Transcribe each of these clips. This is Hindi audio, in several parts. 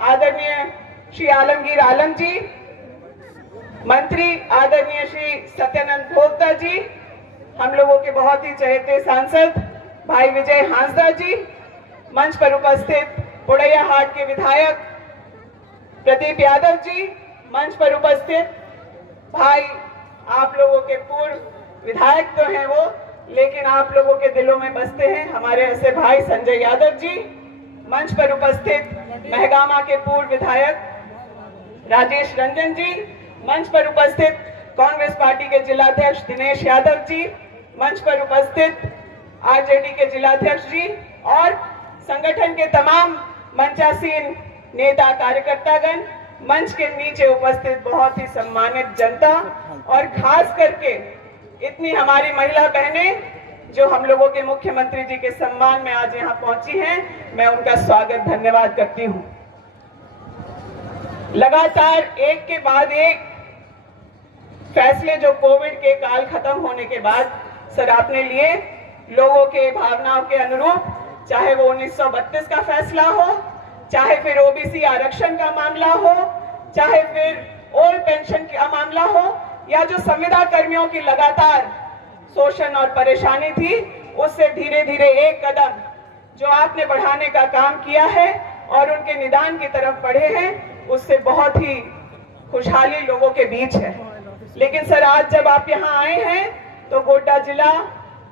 आदरणीय श्री आलमगीर आलम जी, मंत्री आदरणीय श्री सत्यानंद भोक्ता जी, हम लोगों के बहुत ही चहेते सांसद भाई विजय हांसदा जी, मंच पर उपस्थित पुड़ैया हाट के विधायक प्रदीप यादव जी, मंच पर उपस्थित भाई, आप लोगों के पूर्व विधायक तो हैं वो, लेकिन आप लोगों के दिलों में बसते हैं हमारे ऐसे भाई संजय यादव जी, मंच पर उपस्थित महगामा के पूर्व विधायक राजेश रंजन जी, मंच पर उपस्थित कांग्रेस पार्टी के जिलाध्यक्ष दिनेश यादव जी, मंच पर उपस्थित आरजेडी के जिलाध्यक्ष जी और संगठन के तमाम मंचासीन नेता कार्यकर्तागण, मंच के नीचे उपस्थित बहुत ही सम्मानित जनता और खास करके इतनी हमारी महिला बहनें जो हम लोगों के मुख्यमंत्री जी के सम्मान में आज यहाँ पहुंची हैं, मैं उनका स्वागत धन्यवाद करती हूँ। लगातार एक के बाद एक फैसले जो कोविड के काल खत्म होने के बाद सर आपने लिए, लोगों के भावनाओं के अनुरूप, चाहे वो 1932 का फैसला हो, चाहे फिर ओबीसी आरक्षण का मामला हो, चाहे फिर ओल्ड पेंशन का मामला हो, या जो संविदा कर्मियों की लगातार शोषण और परेशानी थी, उससे धीरे धीरे एक कदम जो आपने बढ़ाने का काम किया है और उनके निदान की तरफ बढ़े हैं, उससे बहुत ही खुशहाली लोगों के बीच है। लेकिन सर आज जब आप यहाँ आए हैं तो गोड्डा जिला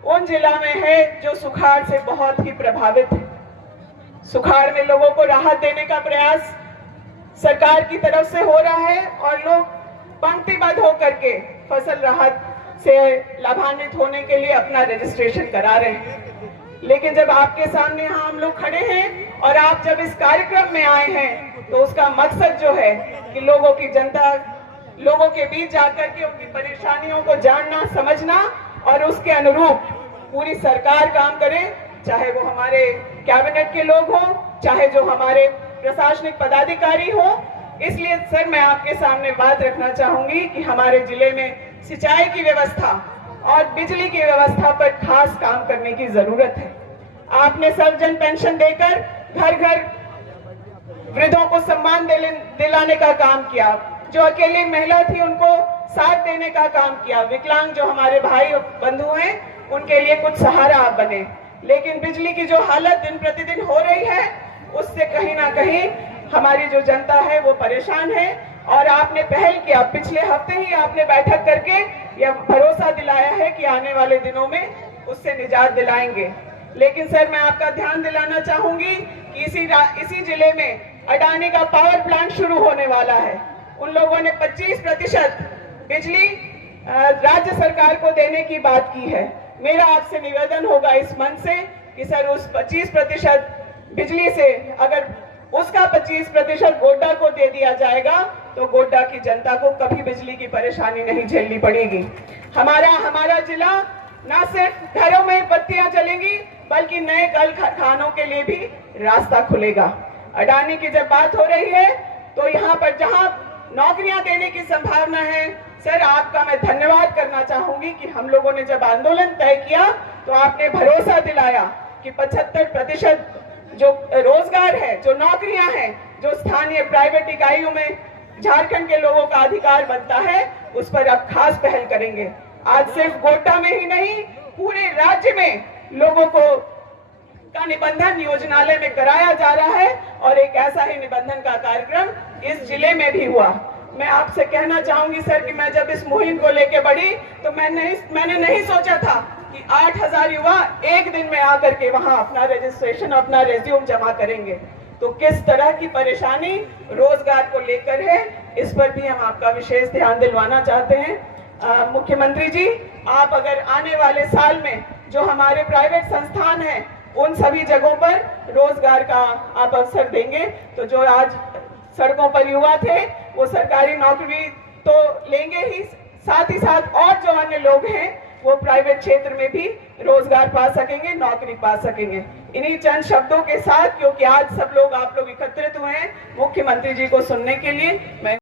उन जिला में है जो सुखाड़ से बहुत ही प्रभावित है। सुखाड़ में लोगों को राहत देने का प्रयास सरकार की तरफ से हो रहा है और लोग पंक्तिबद्ध होकर के फसल राहत से लाभान्वित होने के लिए अपना रजिस्ट्रेशन करा रहे हैं। लेकिन जब आपके सामने यहाँ हम लोग खड़े हैं और आप जब इस कार्यक्रम में आए हैं तो उसका मकसद जो है कि लोगों की जनता, लोगों के बीच जाकर के उनकी परेशानियों को जानना, समझना और उसके अनुरूप पूरी सरकार काम करे, चाहे वो हमारे कैबिनेट के लोग हों, चाहे जो हमारे प्रशासनिक पदाधिकारी हो। इसलिए सर मैं आपके सामने बात रखना चाहूंगी कि हमारे जिले में सिंचाई की व्यवस्था और बिजली की व्यवस्था पर खास काम करने की जरूरत है। आपने सर्वजन पेंशन देकर घर घर वृद्धों को सम्मान दिलाने का काम किया, जो अकेली महिला थी उनको साथ देने का काम किया, विकलांग जो हमारे भाई बंधु हैं उनके लिए कुछ सहारा आप बने। लेकिन बिजली की जो हालत दिन प्रतिदिन हो रही है उससे कहीं ना कहीं हमारी जो जनता है वो परेशान है और आपने पहल किया, पिछले हफ्ते ही आपने बैठक करके यह भरोसा दिलाया है कि आने वाले दिनों में उससे निजात दिलाएंगे। लेकिन सर मैं आपका ध्यान दिलाना चाहूंगी कि इसी जिले में अडानी का पावर प्लांट शुरू होने वाला है। उन लोगों ने 25% बिजली राज्य सरकार को देने की बात की है। मेरा आपसे निवेदन होगा इस मंच से कि सर उस 25% बिजली से अगर उसका 25% गोड्डा को दे दिया जाएगा तो गोड्डा की जनता को कभी बिजली की परेशानी नहीं झेलनी पड़ेगी। हमारा जिला न सिर्फ घरों में बत्तियां जलेंगी बल्कि नए कल कारखानों के लिए भी रास्ता खुलेगा। अडानी की जब बात हो रही है तो यहाँ पर जहाँ नौकरियां देने की संभावना है, सर आपका मैं धन्यवाद करना चाहूंगी कि हम लोगों ने जब आंदोलन तय किया तो आपने भरोसा दिलाया कि 75% जो रोजगार है, जो नौकरियां हैं, जो स्थानीय प्राइवेट इकाइयों में झारखंड के लोगों का अधिकार बनता है, उस पर अब खास पहल करेंगे। आज सिर्फ गोड्डा में ही नहीं पूरे राज्य में लोगों को का निबंधन योजनालय में कराया जा रहा है और एक ऐसा ही निबंधन का कार्यक्रम इस जिले में भी हुआ। मैं आपसे कहना चाहूंगी सर कि मैं जब इस मुहिम को लेके बढ़ी तो मैंने नहीं सोचा था कि 8000 युवा एक दिन में आकर के वहां अपना रजिस्ट्रेशन, अपना रेज्यूम जमा करेंगे। तो किस तरह की परेशानी रोजगार को लेकर है, इस पर भी हम आपका विशेष ध्यान दिलवाना चाहते हैं। मुख्यमंत्री जी, आप अगर आने वाले साल में जो हमारे प्राइवेट संस्थान हैं उन सभी जगहों पर रोजगार का आप अवसर देंगे तो जो आज सड़कों पर युवा थे वो सरकारी नौकरी तो लेंगे ही, साथ ही साथ और जो अन्य लोग हैं वो प्राइवेट क्षेत्र में भी रोजगार पा सकेंगे, नौकरी पा सकेंगे। इन्हीं चंद शब्दों के साथ, क्योंकि आज सब लोग आप लोग एकत्रित हुए हैं मुख्यमंत्री जी को सुनने के लिए, मैं